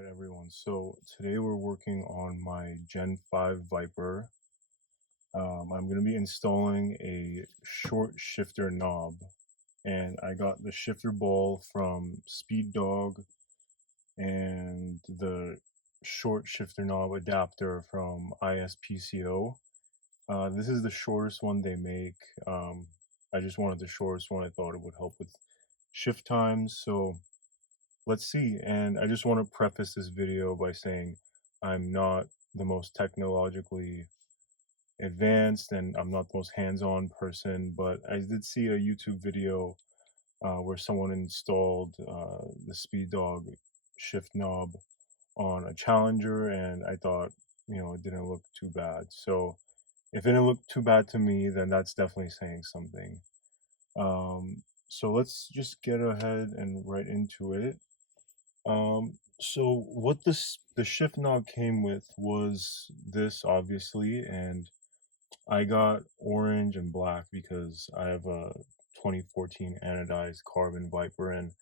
Alright everyone, so today we're working on my Gen 5 Viper. I'm going to be installing a short shifter knob, and I got the shifter ball from Speed Dawg and the short shifter knob adapter from ISPCO. This is the shortest one they make. I just wanted the shortest one. I thought it would help with shift times, so let's see. And I just want to preface this video by saying I'm not the most technologically advanced and I'm not the most hands-on person, but I did see a YouTube video where someone installed the Speed Dawg shift knob on a Challenger, and I thought, it didn't look too bad. So if it didn't look too bad to me, then that's definitely saying something. So let's just get ahead and right into it. So what the shift knob came with was this, obviously, and I got orange and black because I have a 2014 anodized carbon Viper, and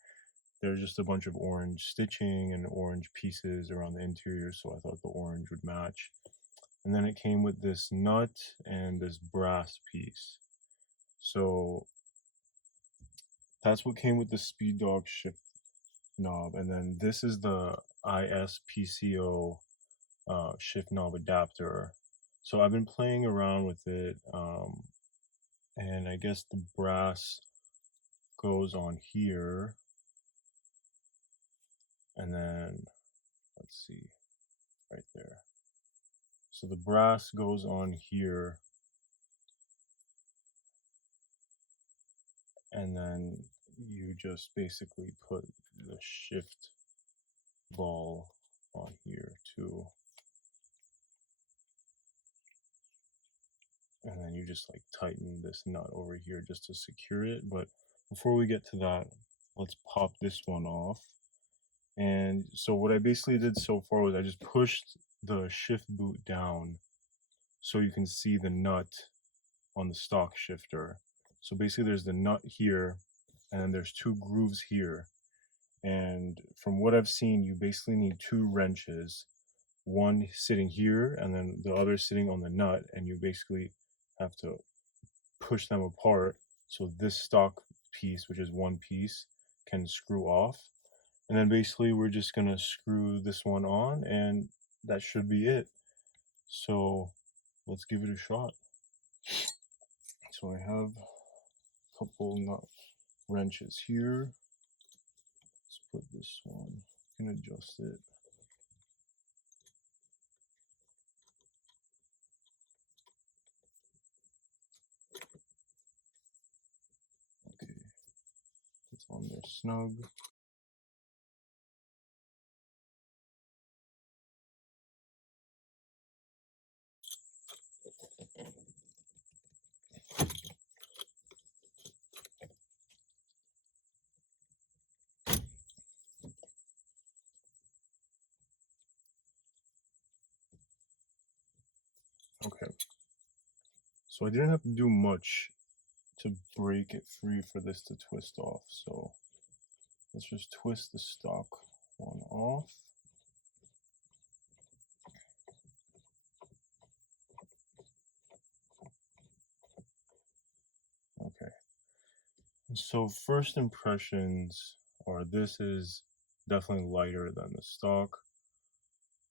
there's just a bunch of orange stitching and orange pieces around the interior, so I thought the orange would match. And then it came with this nut and this brass piece. So that's what came with the Speed Dawg shift knob. And then this is the ISPCO shift knob adapter. So I've been playing around with it, and I guess the brass goes on here, and then let's see, right there. So the brass goes on here, and then you just basically put the shift ball on here too. And then you just like tighten this nut over here just to secure it. But before we get to that, let's pop this one off. And so what I basically did so far was I just pushed the shift boot down so you can see the nut on the stock shifter. So basically there's the nut here, and then there's two grooves here. And from what I've seen, you basically need two wrenches, one sitting here and then the other sitting on the nut, and you basically have to push them apart so this stock piece, which is one piece, can screw off. And then basically we're just gonna screw this one on, and that should be it. So let's give it a shot. So I have a couple nut wrenches here. Let's put this one, I can adjust it. Okay, it's on there snug. Okay, so I didn't have to do much to break it free for this to twist off. So let's just twist the stock one off. Okay, so first impressions are this is definitely lighter than the stock.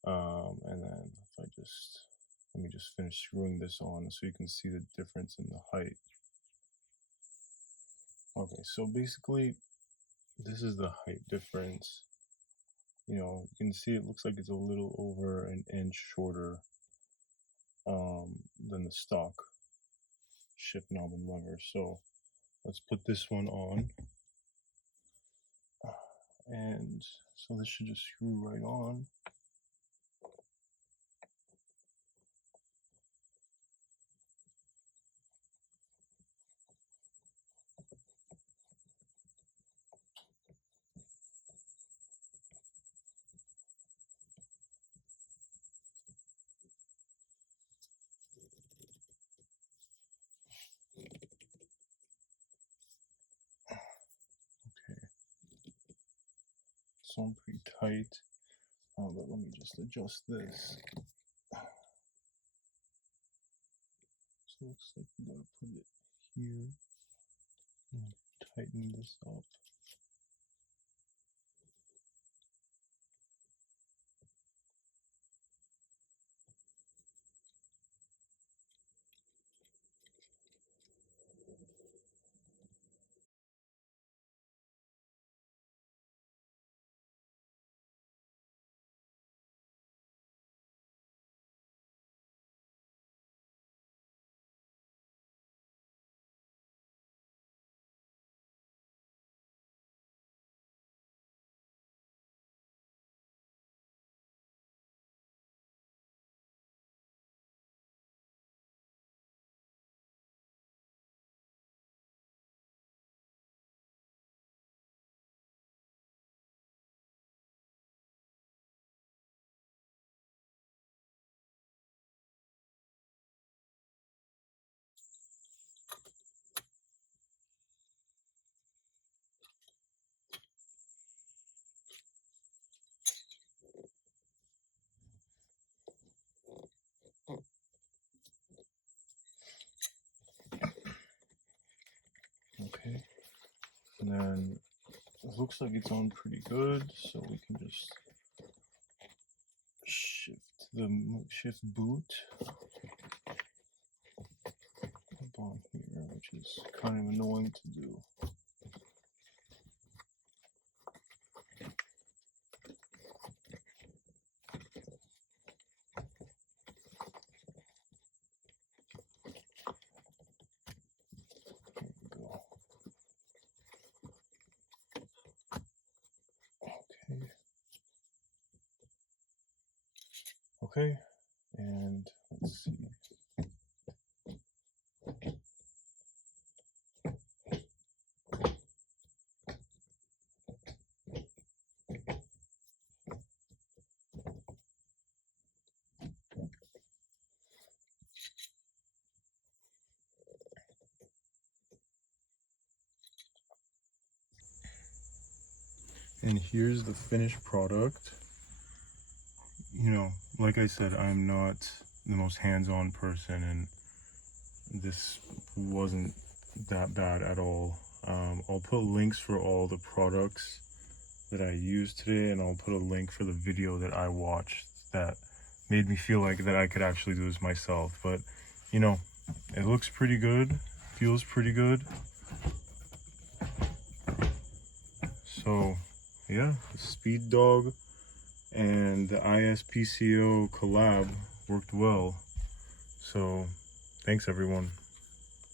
And then if I let me just finish screwing this on so you can see the difference in the height. Okay, so basically this is the height difference. You can see it looks like it's a little over an inch shorter than the stock shift knob and lever. So let's put this one on, and so this should just screw right on. Okay, so I'm pretty tight. But let me just adjust this. So it looks like we gotta put it here and tighten this up. Okay, and then it looks like it's on pretty good, so we can just shift boot up on here, which is kind of annoying to do. There we go. Okay, and let's see. And here's the finished product. You know, like I said, I'm not the most hands-on person, and this wasn't that bad at all. I'll put links for all the products that I used today, and I'll put a link for the video that I watched that made me feel like that I could actually do this myself. But you know, it looks pretty good, feels pretty good. So yeah, the Speed Dawg and the ISPCO collab worked well. So thanks everyone.